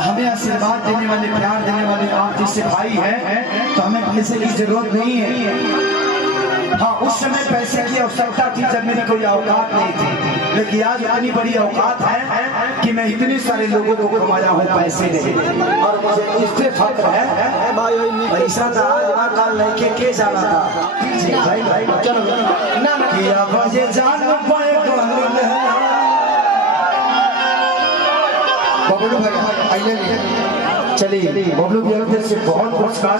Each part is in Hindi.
हमें आशीर्वाद देने वाले, प्यार देने वाले आप जिससे भाई हैं, तो हमें पैसे की जरूरत नहीं है। हाँ, उस समय पैसे की आवश्यकता थी जब मेरी कोई औकात नहीं थी, लेकिन आज इतनी बड़ी औकात है कि मैं इतने सारे लोगों को घुमाया हूँ पैसे नहीं, और मुझे इस पे फख्र है। पैसा था आज कल लेके के जाना था भाई भाई चलो ना किया बजे जान पाए बबलू भाई आइए चलिए। बबलू भैया से बहुत पुरस्कार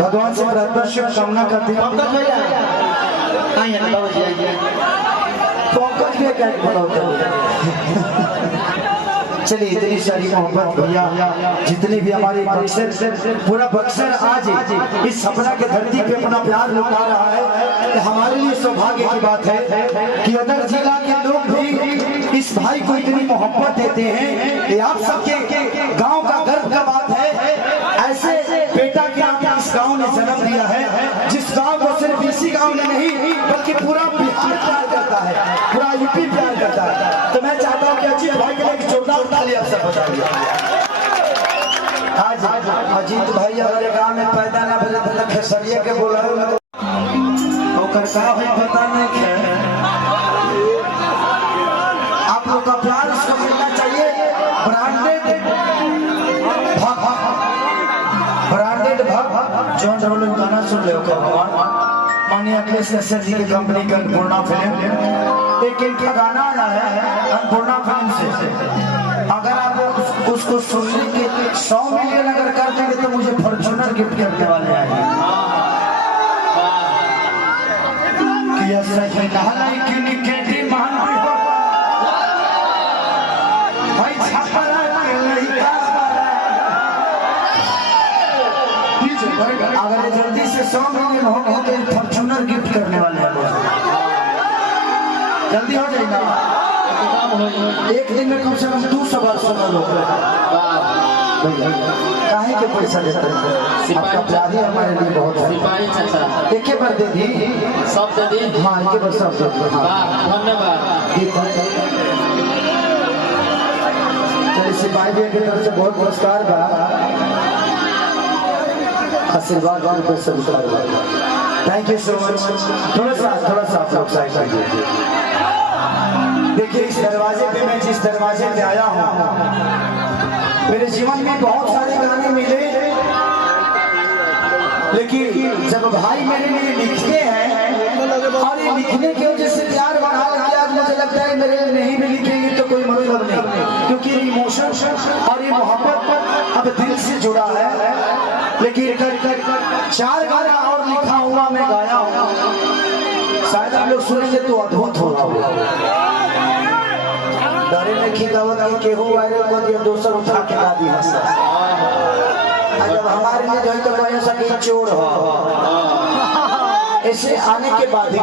भगवान से प्रार्थना शुभकामना करते हैं। पंकज भैया आइए ना बाबू जी आइए। पंकज भैया क्या बताओ चलिए इतनी सारी मोहब्बत भैया, जितनी भी हमारे बक्सर, पूरा बक्सर आज इस सपना के धरती पे अपना प्यार लुटा रहा है। तो हमारे लिए सौभाग्य की बात है कि अदर जिला के लोग भी इस भाई को इतनी मोहब्बत देते हैं कि आप सबके गांव का गर्व का बात है। ऐसे बेटा के नाम इस गांव ने जन्म दिया है, जिस गांव को सिर्फ इसी गांव ने नहीं बल्कि पूरा बिहार प्यार करता है, पूरा यूपी प्यार करता है। तो मैं चाहता हूँ कि अजीत भाई के लिए जोरदार ताली आप सब बजाइए। आज अजीत भाई हमारे गांव में पैदा ना बजे तो खेसरिया के बोला पता नहीं। आप लोग का प्यार उसको मिलना चाहिए। ब्रांडेड जॉन रोलिंग गाना सुन ले माननीय अखिलेश जी की कंपनी का अन्नपूर्णा फिल्म, एक इनका गाना आया है अन्नपूर्णा फिल्म से। अगर आप उसको सुनने के 100 मिलियन अगर कर देंगे तो मुझे फॉर्च्यूनर गिफ्ट करने वाले आएंगे। अगर जल्दी से 100 मिलियन हो गए तो फॉर्च्यूनर गिफ्ट करने वाले हैं। जल्दी हो जाएगा, एक दिन में कम से कम 200 बार सुना लो। काहे के पैसा देते हैं, आपका प्यार ही हमारे लिए बहुत है। एक बार दे दी सब दे दी। हाँ एक बार सब दे दी। धन्यवाद। चलिए सिपाही भैया की तरफ से बहुत पुरस्कार बा, आशीर्वाद रुपये से थैंक यू सो मच। थोड़ा सा आप लोग साइड करिए। देखिए इस दरवाजे पे, मैं जिस दरवाजे पे आया हूँ, मेरे जीवन में बहुत सारे गाने मिले, लेकिन जब भाई मेरे लिए लिखते हैं और ये लिखने की वजह से प्यार बढ़ा है, आज मुझे लगता है मेरे नहीं भी लिखेंगे तो कोई मतलब नहीं, क्योंकि इमोशन और ये मोहब्बत अब दिल से जुड़ा है। लेकिन 4 गाना और लिखा हुआ मैं गाया हूँ, शायद आप लोग सुनेंगे तो अद्भुत होगा। डरे नहीं गावत के हो वायरल कर दिया, दोसर उठा के ला दिया। जब हमारे लिए जो है तो कहीं सके चोर हो, ऐसे आने के बाद ही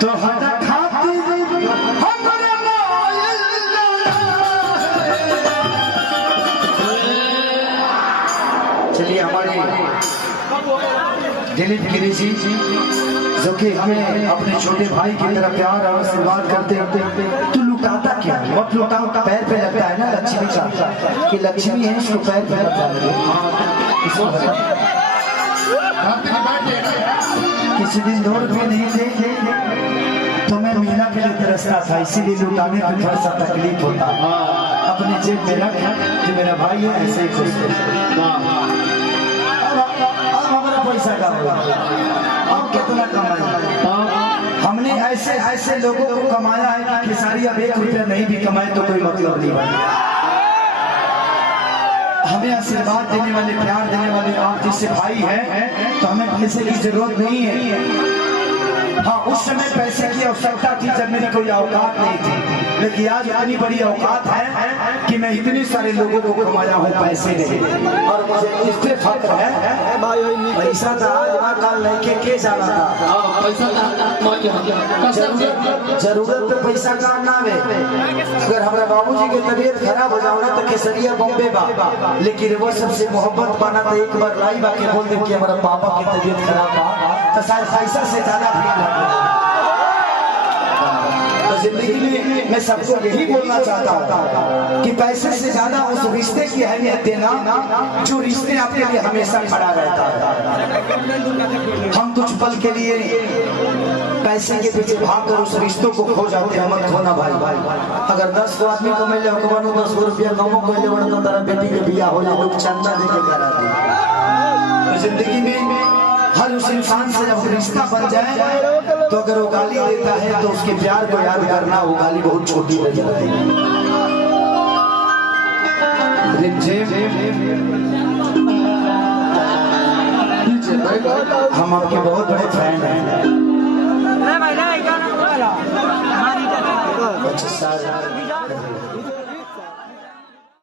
तो चलिए हमारे दिलीप गिरी जी जो कि हमें अपने छोटे भाई की तरह प्यार और आशीर्वाद करते हैं। तो लुटाता क्या, मत लुटाओ, पैर पे लगता है ना लक्ष्मी का, कि लक्ष्मी है इसको पैर पे लग जाए। किसी दिन दौड़ में नहीं थे तो मैं मीना के लिए तरसता था, इसीलिए लुटाने में थोड़ा सा तकलीफ होता। अपने जेब में रख, जो मेरा भाई है ऐसे ही खुश अब हमारा पैसा का होगा, अब कितना कमाए। हमने ऐसे ऐसे लोगों को कमाया है कि खेसारी अब 1 रुपया नहीं भी कमाए तो कोई मतलब नहीं बने। हमें आशीर्वाद देने वाले, प्यार देने वाले आप जिससे भाई हैं, तो हमें पैसे की जरूरत नहीं है। हाँ, उस समय पैसे की आवश्यकता थी जब मेरी कोई औकात नहीं थी, लेकिन आज इतनी बड़ी औकात है कि मैं इतने सारे लोगों को कमाया हूँ पैसे नहीं, और मुझे इससे फख्र है। पैसा था आज काल लेके के जाना था, जरूरत पे पैसा का ना है। अगर हमारा बाबूजी की तबीयत खराब हो जाओ ना तो केसरिया बॉम्बे बा, लेकिन वो सबसे मोहब्बत पाना तो एक बार लाई बा के बोल दे कि हमारा पापा की तबीयत खराब बा, तो शायद पैसा से ज्यादा प्यार लगता। तो जिंदगी में मैं सबको यही बोलना चाहता हूँ कि पैसे से ज्यादा उस रिश्ते की अहमियत देना जो रिश्ते आपके लिए हमेशा खड़ा रहता है। हम कुछ पल के लिए पैसे के पीछे भागकर उस रिश्तों को खो जाते हैं, मत खोना भाई। अगर 10 आदमी को मिल जाए 10 रुपया कमो को तो तेरा बेटी के बिया हो जाए, लोग चंदा देके करा दे। तो जिंदगी में हर उस इंसान से जब रिश्ता बन जाए तो अगर वो गाली देता है तो उसके प्यार को याद करना, वो गाली बहुत छोटी हो जाती है। हम आपके बहुत बड़े फैन हैं।